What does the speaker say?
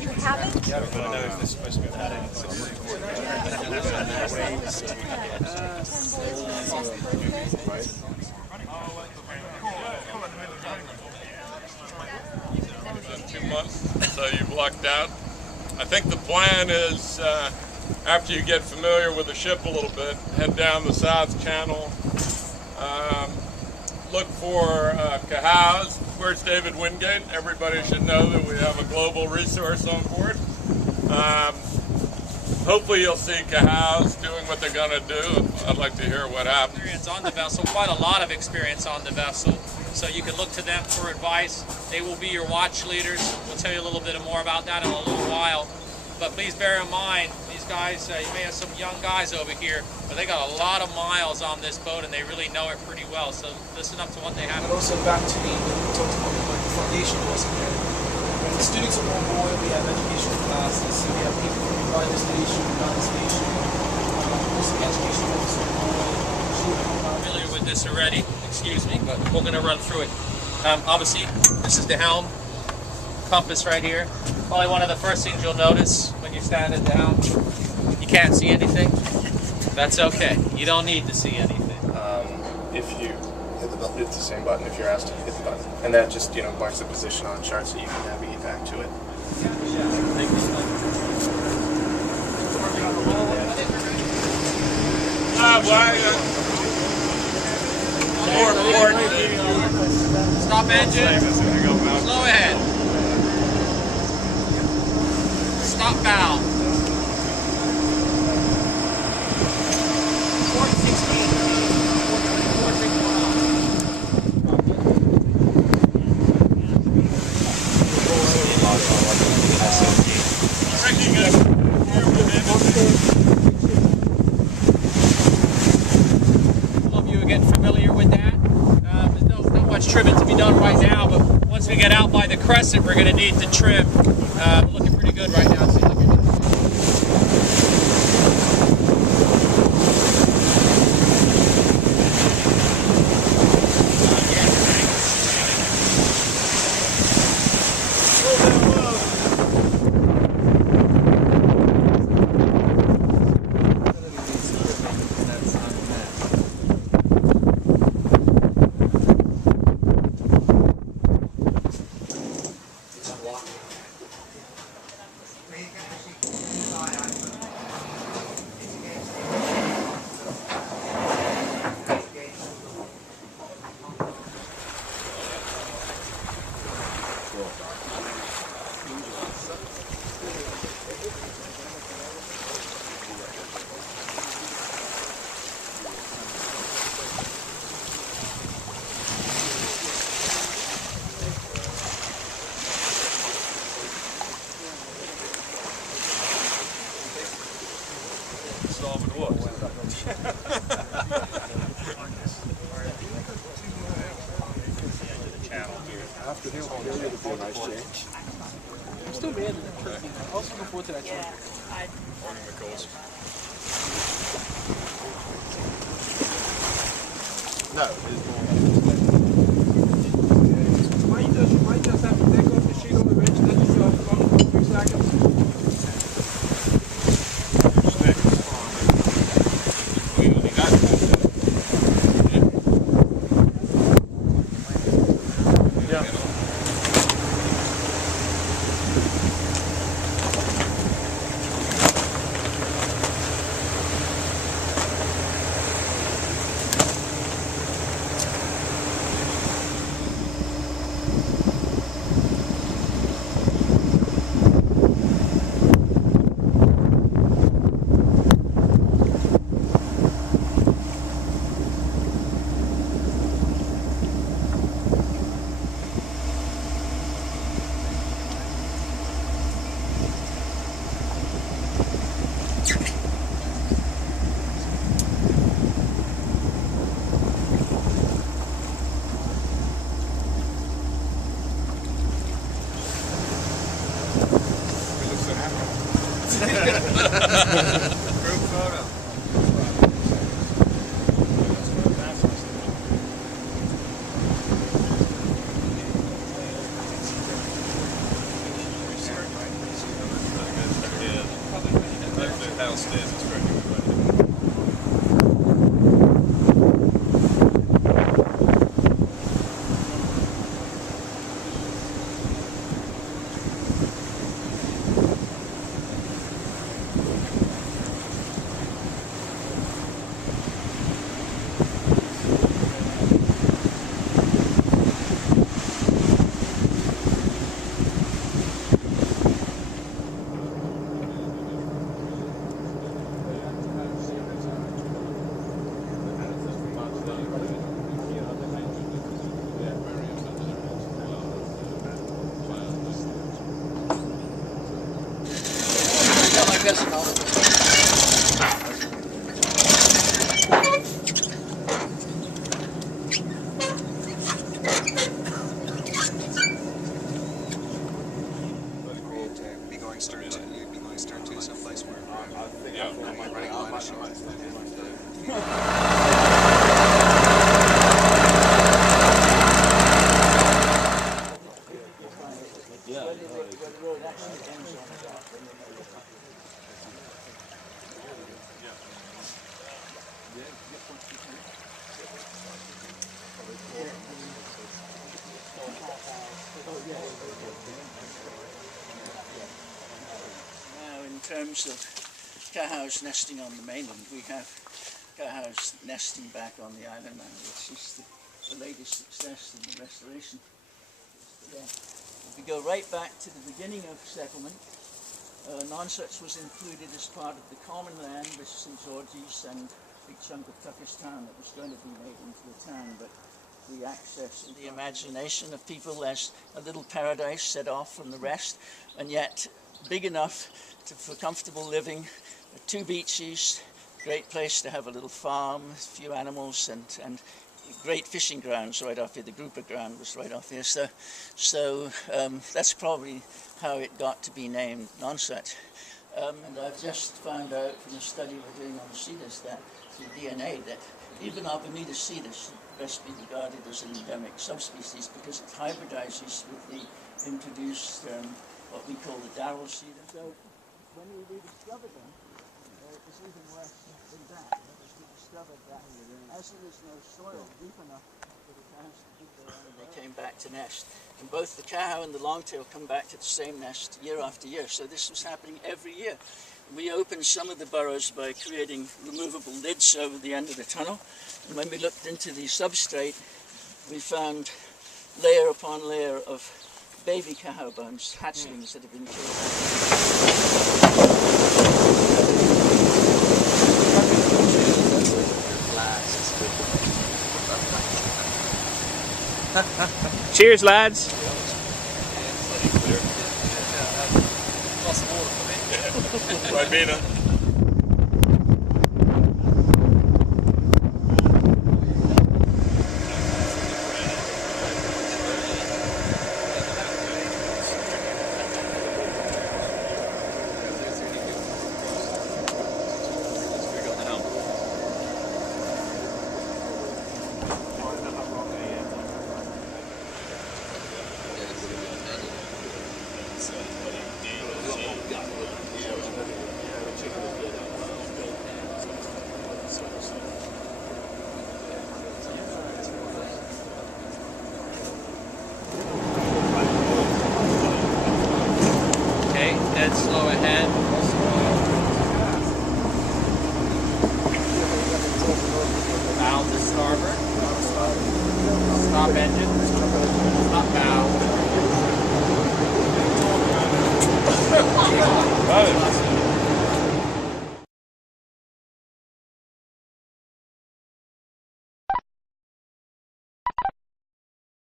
You haven't? Yeah, I don't know if this is supposed to be that in 2 months, so you've lucked out. I think the plan is, after you get familiar with the ship a little bit, head down the South Channel, look for Cahows. Where's David Wingate? Everybody should know that we have a global resource on board. Hopefully you'll see Cahows doing what they're going to do. I'd like to hear what happens. Experience on the vessel, quite a lot of experience on the vessel. So you can look to them for advice. They will be your watch leaders. We'll tell you a little bit more about that in a little while. But please bear in mind, these guys, you may have some young guys over here, but they got a lot of miles on this boat and they really know it pretty well. So listen up to what they have. And also back to we talked about the foundation course again. When the students are on board, we have education classes. So we have people from the pilot station, ground station, also education officer on board. Familiar with this already, excuse me, but we're going to run through it. Obviously, this is the helm, compass right here. Probably one of the first things you'll notice when you're standing down. You can't see anything. That's okay. You don't need to see anything. if you hit the button, it's the same button if you're asked to hit the button. And that just, marks the position on the chart so you can navigate back to it. Stop engine. Slow ahead. Stop valve. All of you are getting familiar with that. There's not much trimming to be done right now, but once we get out by the crescent, we're going to need to trim. Looking pretty good right now. See, look at it. I'm still mad at that trip. I also look forward to that trip. Might just have to take off the sheet on the bench, let yourself come for a few seconds. Group photo. downstairs. It's very good. Now, in terms of cows nesting on the mainland, we have cows nesting back on the island now, which is the latest success in the restoration. If we go right back to the beginning of settlement, Nonsuch was included as part of the common land with St. George's and a big chunk of Tuckerstown that was going to be made into a town, but the access and the imagination of people as a little paradise set off from the rest, and yet big enough for comfortable living, 2 beaches, great place to have a little farm, a few animals, and great fishing grounds right off here. The grouper ground was right off here, so that's probably how it got to be named Nonsuch. And I've just found out from a study we're doing on the cedars that through DNA that even our Bermuda cedar should best be regarded as an endemic subspecies because it hybridizes with the introduced what we call the Darrell cedar. So when we rediscovered them, it was even worse than that. We discovered that as there is no soil deep enough for the cows to dig their own, they came back to nest. And both the cow and the longtail come back to the same nest year after year. So this was happening every year. We opened some of the burrows by creating removable lids over the end of the tunnel. And when we looked into the substrate, we found layer upon layer of baby cow bones, hatchlings that have been killed. Cheers, lads. Right, Bina? Dead slow ahead.